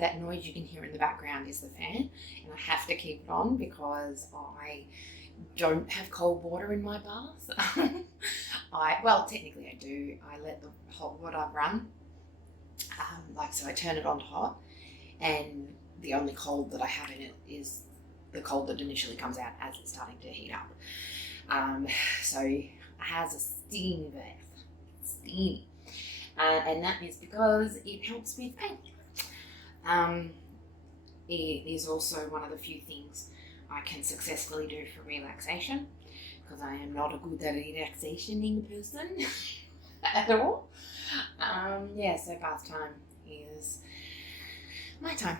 that noise you can hear in the background is the fan, and I have to keep it on because I don't have cold water in my bath. Well, technically I do. I let the hot water run, so I turn it on hot, and the only cold that I have in it is the cold that initially comes out as it's starting to heat up. So it has a steamy bath, steamy, and that is because it helps with pain. It is also one of the few things I can successfully do for relaxation, because I am not a good relaxationing person at all. So bath time is my time.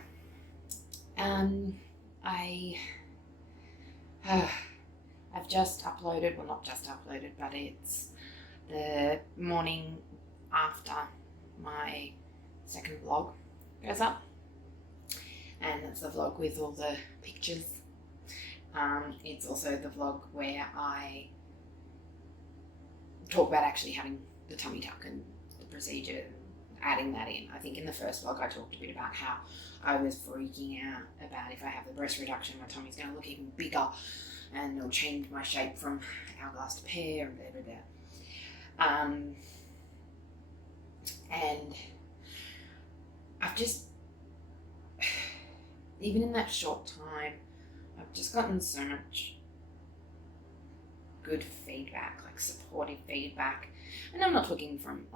I've just uploaded, well, not just uploaded, but it's the morning after my second vlog goes up, and it's the vlog with all the pictures. It's also the vlog where I talk about actually having the tummy tuck and the procedure, adding that in. I think in the first vlog I talked a bit about how I was freaking out about if I have the breast reduction, my tummy's going to look even bigger and it'll change my shape from hourglass to pear and blah, blah, blah. And I've just, even in that short time, I've just gotten so much good feedback, like supportive feedback. And I'm not talking from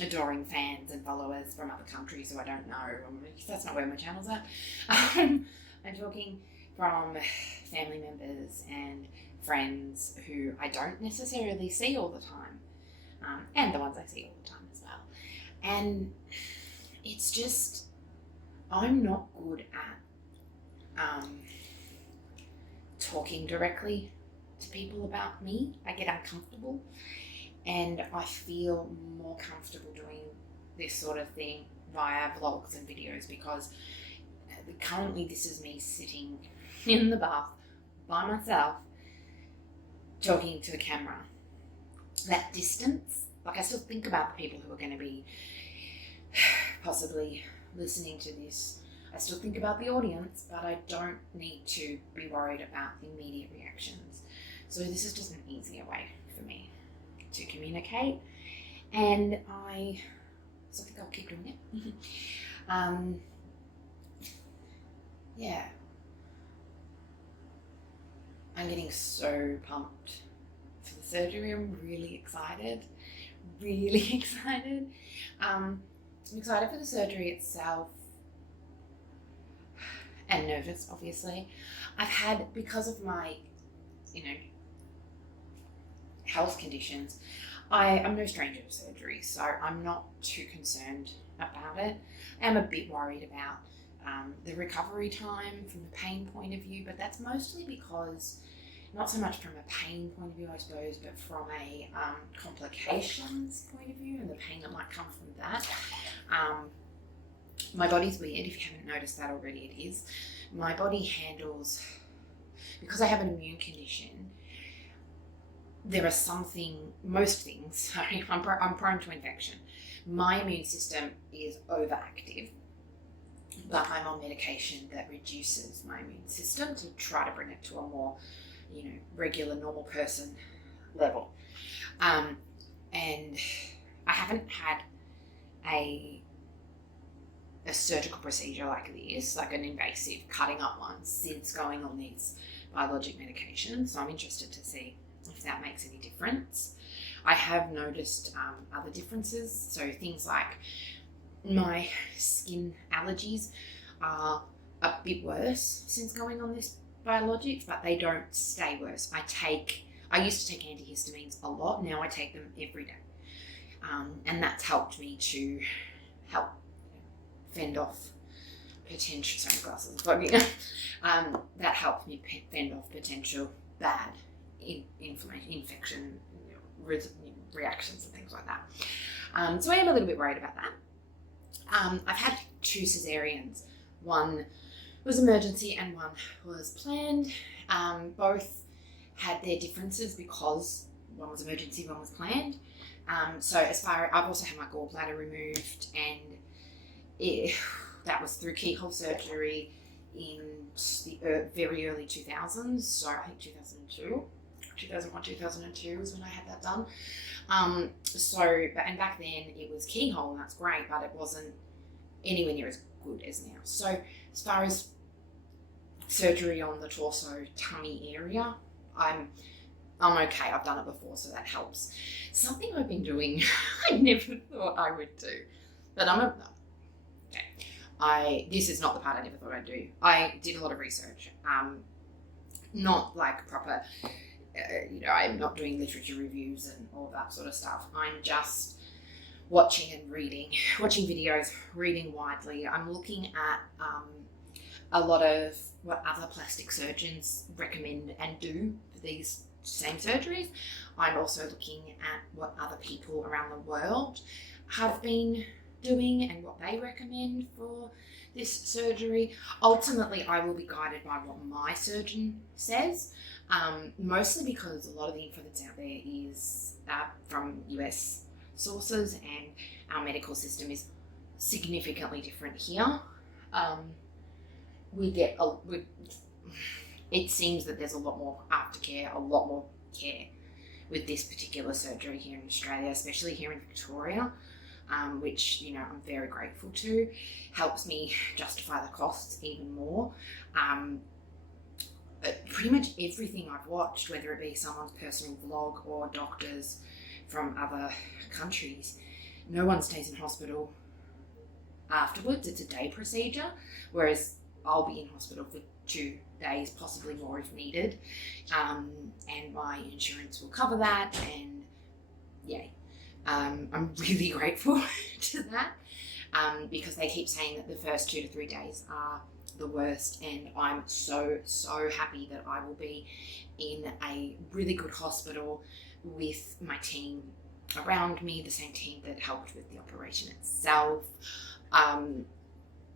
adoring fans and followers from other countries who I don't know. That's not where my channel's at. I'm talking from family members and friends who I don't necessarily see all the time, and the ones I see all the time as well. And it's just, I'm not good at talking directly to people about me. I get uncomfortable, and I feel more comfortable doing this sort of thing via vlogs and videos, because currently this is me sitting in the bath by myself talking to a camera. That distance, I still think about the people who are going to be possibly listening to this. I still think about the audience, but I don't need to be worried about immediate reactions. So this is just an easier way for me to communicate, and I think I'll keep doing it. I'm getting so pumped for the surgery. I'm really excited. I'm excited for the surgery itself, and nervous, obviously. I've had, because of my, health conditions, I'm no stranger to surgery, so I'm not too concerned about it. I'm a bit worried about the recovery time from the pain point of view, but that's mostly because, not so much from a pain point of view, I suppose, but from a complications point of view and the pain that might come from that. My body's weird. If you haven't noticed that already, it is. My body handles, because I have an immune condition, there are most things, I'm prone to infection. My immune system is overactive, but I'm on medication that reduces my immune system to try to bring it to a more, regular, normal person level. And I haven't had a surgical procedure like this, like an invasive cutting up one, since going on these biologic medications. So I'm interested to see if that makes any difference. I have noticed other differences. So things like my skin allergies are a bit worse since going on this biologics, but they don't stay worse. I used to take antihistamines a lot. Now I take them every day. And that's helped me to help fend off potential, sorry, glasses are fogging. That helped me fend off potential bad infection reactions and things like that. So I am a little bit worried about that. I've had 2 cesareans. One was emergency and one was planned. Both had their differences because one was emergency, one was planned. I've also had my gallbladder removed, and that was through keyhole surgery in the very early 2000s. So I think 2001, 2002 was when I had that done. And back then it was keyhole, and that's great, but it wasn't anywhere near as good as now. So as far as surgery on the torso, tummy area, I'm okay. I've done it before, so that helps. Something I've been doing, I never thought I would do, but this is not the part I never thought I'd do. I did a lot of research, not like proper, I'm not doing literature reviews and all that sort of stuff. I'm just watching and reading, watching videos, reading widely. I'm looking at a lot of what other plastic surgeons recommend and do for these same surgeries. I'm also looking at what other people around the world have been doing and what they recommend for this surgery. Ultimately, I will be guided by what my surgeon says, mostly because a lot of the info that's out there is from US sources, and our medical system is significantly different here. It seems that there's a lot more aftercare, a lot more care with this particular surgery here in Australia, especially here in Victoria, which, I'm very grateful to. Helps me justify the costs even more. Pretty much everything I've watched, whether it be someone's personal vlog or doctors from other countries, no one stays in hospital afterwards. It's a day procedure, whereas I'll be in hospital for 2 days, possibly more if needed, and my insurance will cover that, and yay. I'm really grateful to that, because they keep saying that the first 2 to 3 days are the worst, and I'm so happy that I will be in a really good hospital with my team around me, the same team that helped with the operation itself.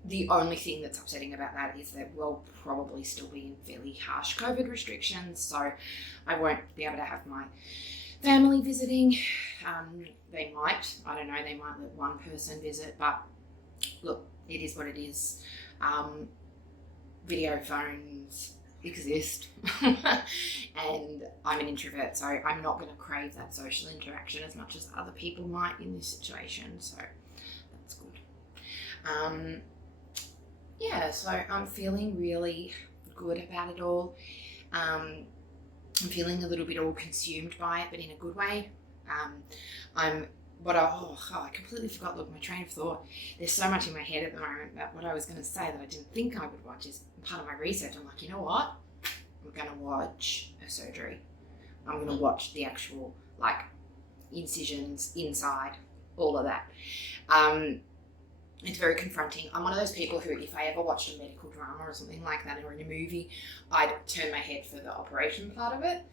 The only thing that's upsetting about that is that we'll probably still be in fairly harsh COVID restrictions, so I won't be able to have my family visiting. They might, I don't know, they might let one person visit, but look, it is what it is. Video phones exist, and I'm an introvert, so I'm not going to crave that social interaction as much as other people might in this situation, so that's good. So I'm feeling really good about it all. I'm feeling a little bit all consumed by it, but in a good way. I completely forgot, look, my train of thought. There's so much in my head at the moment about what I was going to say that I didn't think I would watch is part of my research. I'm like, you know what? I'm going to watch a surgery. I'm going to watch the actual, incisions inside, all of that. It's very confronting. I'm one of those people who, if I ever watched a medical drama or something like that, or in a movie, I'd turn my head for the operation part of it.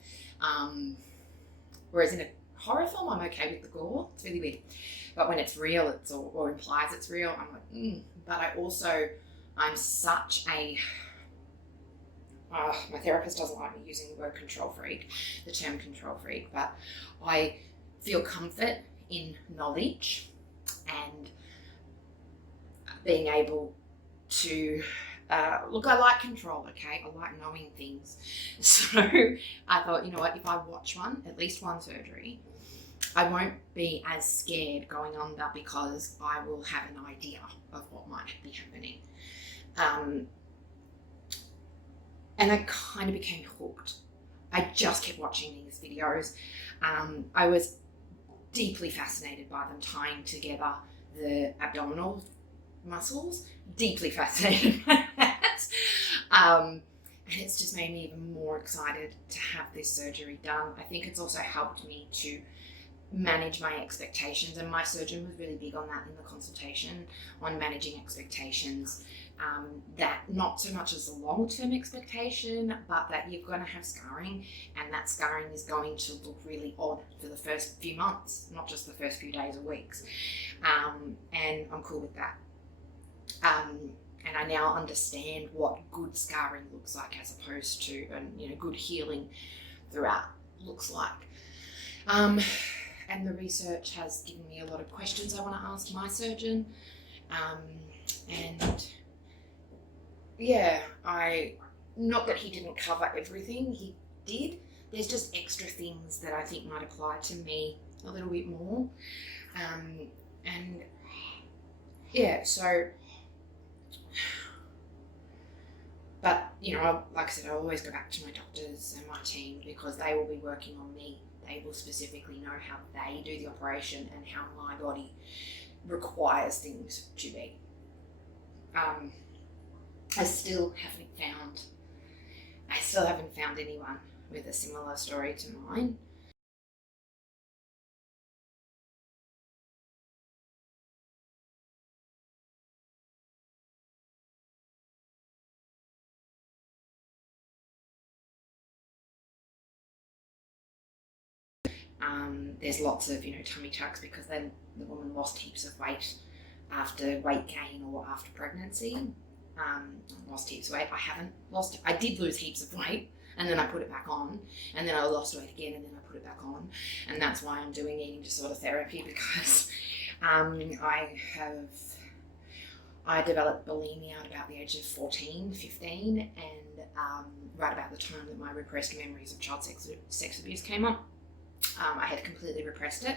Whereas in a horror film, I'm okay with the gore. It's really weird. But when it's real, or implies it's real, I'm like, But I'm such a... my therapist doesn't like me using the word control freak, the term control freak, but I feel comfort in knowledge and being able to I like control, okay? I like knowing things. So I thought, you know what, if I watch at least one surgery, I won't be as scared going under because I will have an idea of what might be happening. And I kind of became hooked. I just kept watching these videos. I was deeply fascinated by them tying together the abdominal muscles, deeply fascinated by that. And it's just made me even more excited to have this surgery done. I think it's also helped me to manage my expectations, and my surgeon was really big on that in the consultation, on managing expectations, that not so much as a long-term expectation, but that you're going to have scarring, and that scarring is going to look really odd for the first few months, not just the first few days or weeks, and I'm cool with that. And I now understand what good scarring looks like as opposed to, good healing throughout looks like. And the research has given me a lot of questions I want to ask my surgeon. And yeah, not that he didn't cover everything, he did. There's just extra things that I think might apply to me a little bit more. And yeah, so, but like I said, I always go back to my doctors and my team because they will be working on me. They will specifically know how they do the operation and how my body requires things to be. I still haven't found anyone with a similar story to mine. There's lots of tummy tucks because then the woman lost heaps of weight after weight gain or after pregnancy. Lost heaps of weight. I did lose heaps of weight and then I put it back on, and then I lost weight again and then I put it back on, and that's why I'm doing eating disorder therapy, because I developed bulimia at about the age of 14, 15, and right about the time that my repressed memories of child sex abuse came up. I had completely repressed it,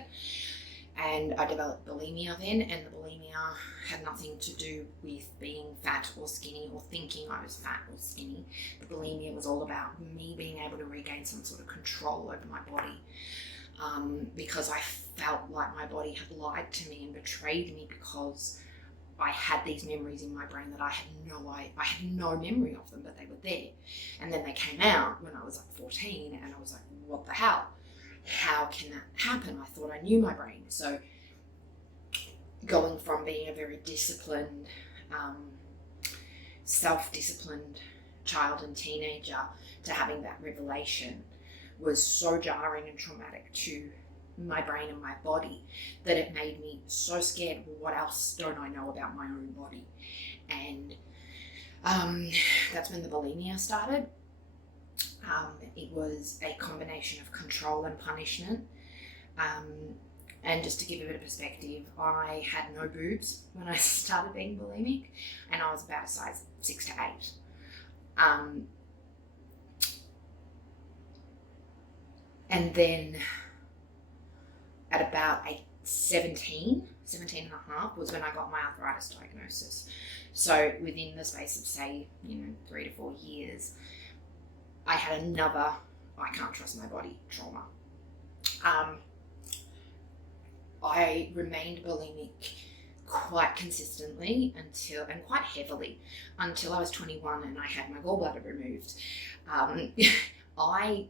and I developed bulimia then, and the bulimia had nothing to do with being fat or skinny or thinking I was fat or skinny. The bulimia was all about me being able to regain some sort of control over my body, because I felt like my body had lied to me and betrayed me, because I had these memories in my brain that I had no memory of them, but they were there. And then they came out when I was like 14, and I was like, what the hell? How can that happen? I thought I knew my brain. So going from being a very disciplined, self-disciplined child and teenager to having that revelation was so jarring and traumatic to my brain and my body that it made me so scared. Well, what else don't I know about my own body? And that's when the bulimia started. It was a combination of control and punishment. And just to give a bit of perspective, I had no boobs when I started being bulimic, and I was about a size 6 to 8. And then at about 17 and a half was when I got my arthritis diagnosis. So within the space of, say, 3 to 4 years, I had another I can't trust my body trauma. I remained bulimic quite consistently and quite heavily until I was 21 and I had my gallbladder removed. My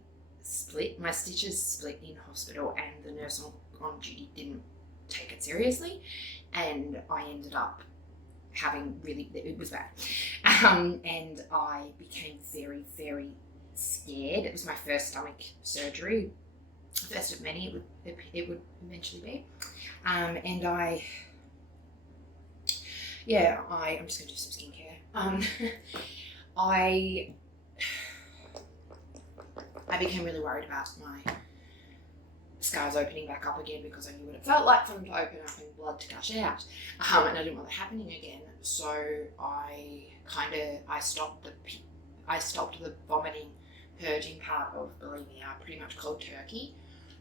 stitches split in hospital, and the nurse on duty didn't take it seriously, and I ended up it was bad. And I became very, very scared. It was my first stomach surgery, first of many it would eventually be. And I'm just going to do some skincare. I became really worried about my scars opening back up again, because I knew what it felt like for them to open up and blood to gush out, and I didn't want that happening again. So I stopped the vomiting, purging part of bulimia pretty much cold turkey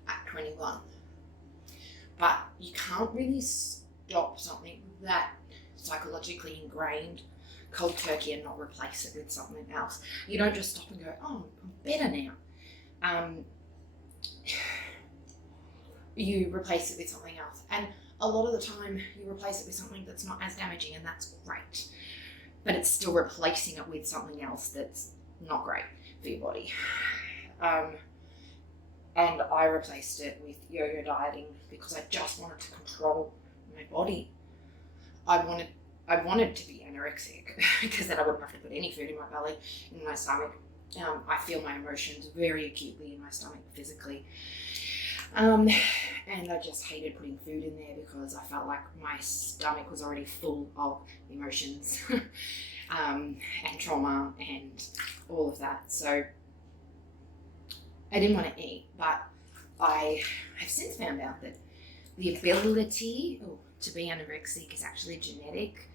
at 21. But you can't really stop something that psychologically ingrained cold turkey and not replace it with something else. You don't just stop and go, oh, I'm better now. You replace it with something else. And a lot of the time you replace it with something that's not as damaging, and that's great. But it's still replacing it with something else that's not great for your body. And I replaced it with yo-yo dieting because I just wanted to control my body. I wanted to be anorexic because then I wouldn't have to put any food in my belly, in my stomach. I feel my emotions very acutely in my stomach physically. And I just hated putting food in there because I felt like my stomach was already full of emotions and trauma and all of that. So I didn't want to eat, but I have since found out that the ability to be anorexic is actually genetic.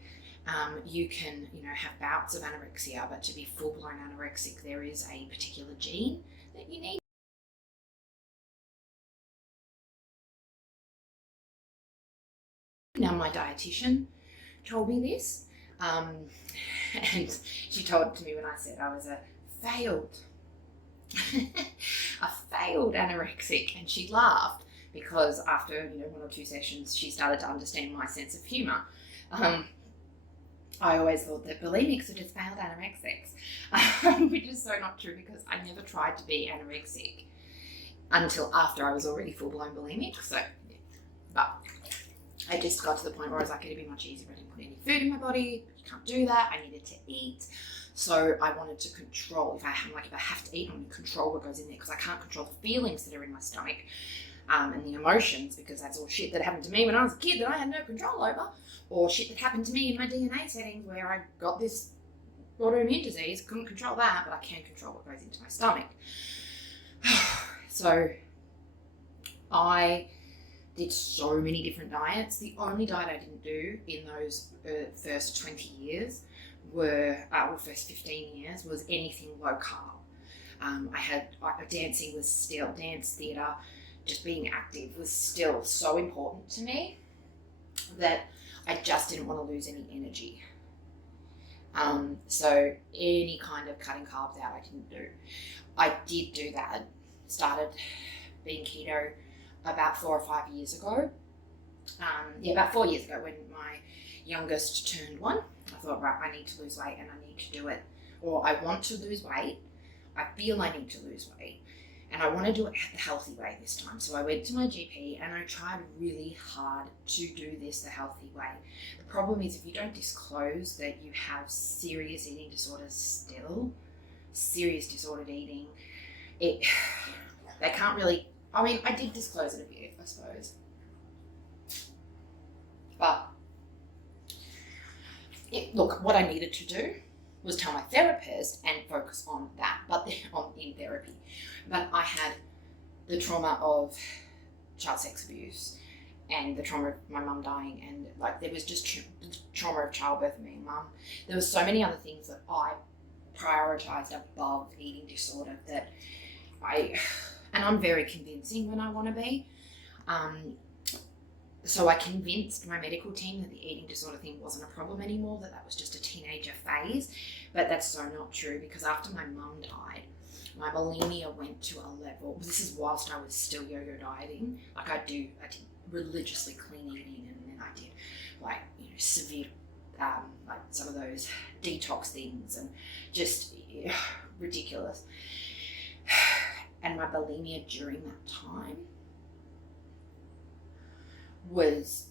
You can, have bouts of anorexia, but to be full-blown anorexic, there is a particular gene that you need. Now, my dietitian told me this, and she told it to me when I said I was a failed anorexic, and she laughed because after 1 or 2 sessions she started to understand my sense of humour. I always thought that bulimics are just failed anorexics, which is so not true because I never tried to be anorexic until after I was already full-blown bulimic. So, but I just got to the point where I was like, it'd be much easier if I didn't put any food in my body. You can't do that. I needed to eat. So I wanted to control, if I have to eat, I want to control what goes in there because I can't control the feelings that are in my stomach and the emotions, because that's all shit that happened to me when I was a kid that I had no control over, or shit that happened to me in my DNA settings where I got this autoimmune disease. Couldn't control that, but I can control what goes into my stomach. So I did so many different diets. The only diet I didn't do in those first 20 years first 15 years was anything low carb. Dancing was still, dance, theatre, just being active was still so important to me that I just didn't want to lose any energy. So any kind of cutting carbs out I didn't do. I did do that, started being keto about 4 or 5 years ago. About 4 years ago when my youngest turned 1. I thought, right, I need to lose weight and I need to do it. Or I want to lose weight. I feel I need to lose weight. And I want to do it the healthy way this time. So I went to my GP and I tried really hard to do this the healthy way. The problem is if you don't disclose that you have serious eating disorders still, serious disordered eating, they can't really, I did disclose it a bit, I suppose. But look, what I needed to do was tell my therapist and focus on that, but in therapy. But I had the trauma of child sex abuse and the trauma of my mum dying, and there was just trauma of childbirth of me and mum. There was so many other things that I prioritized above eating disorder that and I'm very convincing when I want to be. So I convinced my medical team that the eating disorder thing wasn't a problem anymore, that was just a teenager phase. But that's so not true, because after my mum died, my bulimia went to a level, this is whilst I was still yo-yo dieting. I did religiously clean eating, and then I did severe, some of those detox things, and just ridiculous. And my bulimia during that time was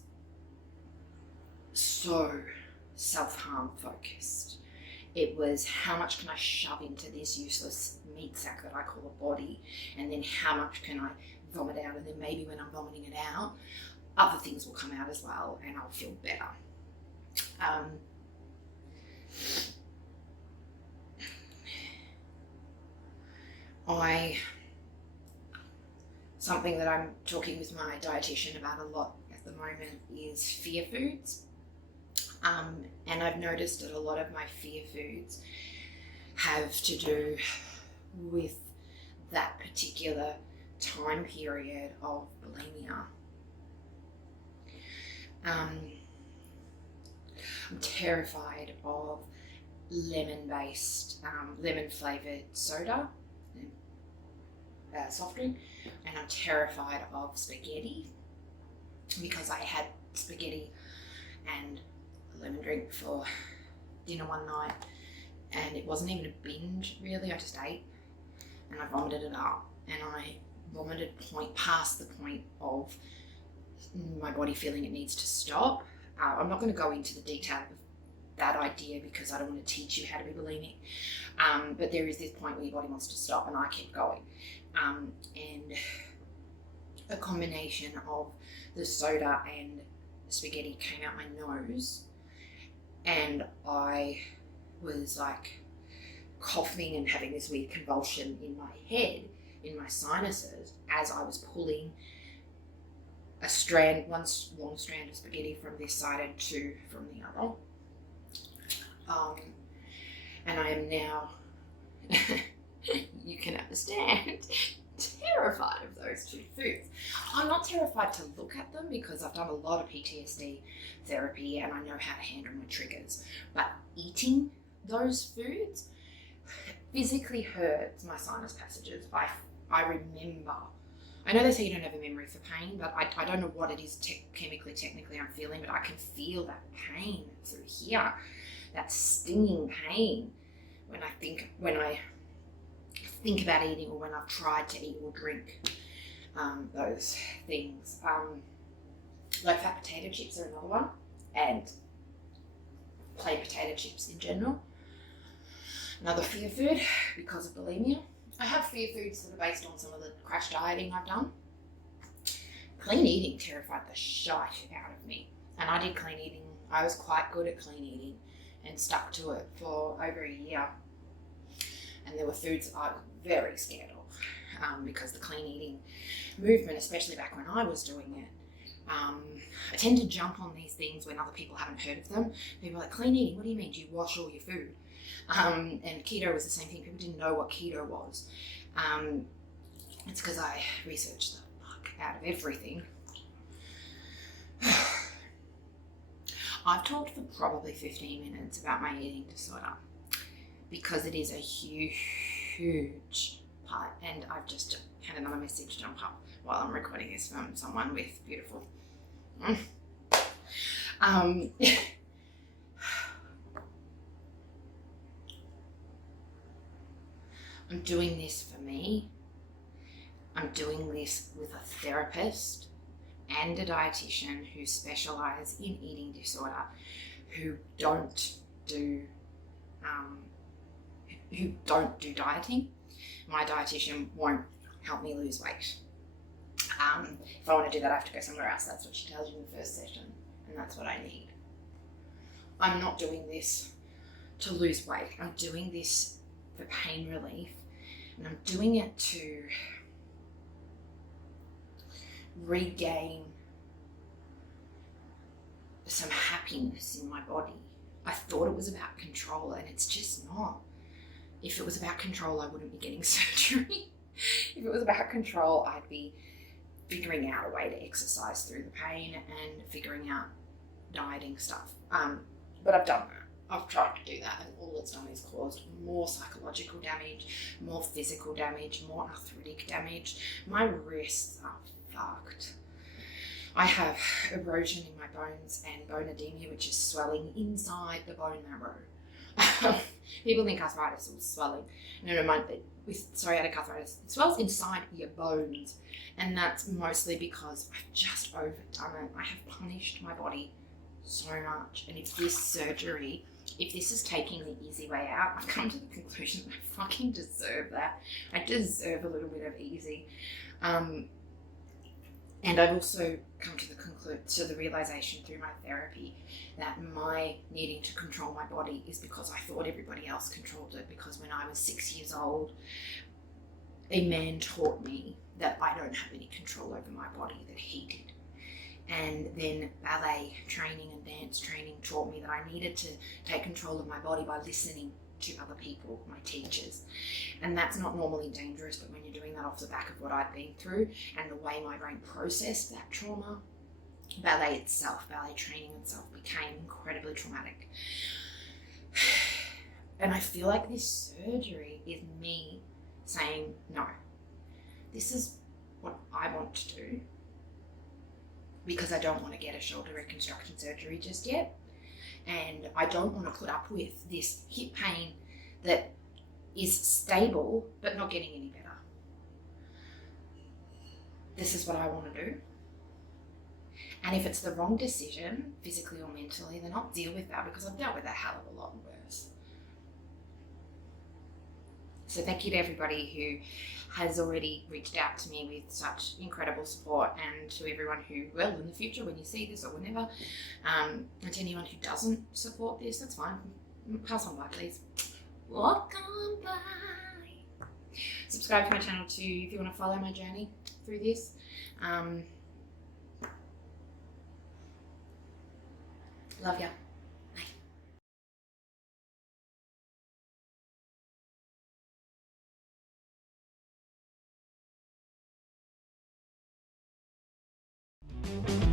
so self-harm focused. It was, how much can I shove into this useless meat sack that I call a body, and then how much can I vomit out, and then maybe when I'm vomiting it out, other things will come out as well and I'll feel better. Something that I'm talking with my dietitian about a lot at the moment is fear foods. And I've noticed that a lot of my fear foods have to do with that particular time period of bulimia. I'm terrified of lemon-based, lemon-flavoured soda, soft drink, and I'm terrified of spaghetti, because I had spaghetti and a lemon drink for dinner one night, and it wasn't even a binge really, I just ate and I vomited it up, and I vomited past the point of my body feeling it needs to stop. I'm not going to go into the detail of that idea because I don't want to teach you how to be bulimic, but there is this point where your body wants to stop, and I kept going, and a combination of the soda and spaghetti came out my nose, and I was coughing and having this weird convulsion in my head, in my sinuses, as I was pulling one long strand of spaghetti from this side and two from the other. And I am now, you can understand, terrified of those two foods. I'm not terrified to look at them because I've done a lot of PTSD therapy and I know how to handle my triggers. But eating those foods physically hurts my sinus passages. I remember. I know they say you don't have a memory for pain, but I don't know what it is chemically, technically I'm feeling, but I can feel that pain through here, that stinging pain when I think about eating or when I've tried to eat or drink those things. Low-fat potato chips are another one, and plain potato chips in general. Another fear food because of bulimia. I have fear foods that are based on some of the crash dieting I've done. Clean eating terrified the shite out of me. And I did clean eating. I was quite good at clean eating and stuck to it for over a year. And there were foods I was very scared of because the clean eating movement, especially back when I was doing it, I tend to jump on these things when other people haven't heard of them. People are like, clean eating, what do you mean? Do you wash all your food? And keto was the same thing. People didn't know what keto was. It's because I researched the fuck out of everything. I've talked for probably 15 minutes about my eating disorder because it is a huge part, and I've just had another message jump up while I'm recording this from someone with beautiful I'm doing this for me. I'm doing this with a therapist and a dietitian who specialise in eating disorder, who don't do dieting. My dietitian won't help me lose weight. If I want to do that, I have to go somewhere else. That's what she tells you in the first session, and that's what I need. I'm not doing this to lose weight. I'm doing this for pain relief, and I'm doing it to regain some happiness in my body. I thought it was about control, and it's just not. If it was about control, I wouldn't be getting surgery. If it was about control, I'd be figuring out a way to exercise through the pain and figuring out dieting stuff. But I've done that. I've tried to do that, and all it's done is caused more psychological damage, more physical damage, more arthritic damage. My wrists are fucked. I have erosion in my bones and bone edema, which is swelling inside the bone marrow. People think arthritis is swelling. No, with psoriatic arthritis, it swells inside your bones, and that's mostly because I've just overdone it. I have punished my body so much, and if this is taking the easy way out, I've come to the conclusion that I fucking deserve that. I deserve a little bit of easy. And I've also come to the realization through my therapy that my needing to control my body is because I thought everybody else controlled it, because when I was 6 years old, a man taught me that I don't have any control over my body, that he did. And then ballet training and dance training taught me that I needed to take control of my body by listening to other people, my teachers. And that's not normally dangerous, but when you're doing that off the back of what I'd been through and the way my brain processed that trauma, ballet training itself became incredibly traumatic. And I feel like this surgery is me saying, no, this is what I want to do, because I don't want to get a shoulder reconstruction surgery just yet. And I don't want to put up with this hip pain that is stable but not getting any better. This is what I want to do. And if it's the wrong decision, physically or mentally, then I'll deal with that, because I've dealt with a hell of a lot worse. So thank you to everybody who has already reached out to me with such incredible support, and to everyone who will in the future when you see this or whenever. And to anyone who doesn't support this, that's fine. Pass on by, please. Welcome by. Subscribe to my channel too if you want to follow my journey through this. Love ya. you.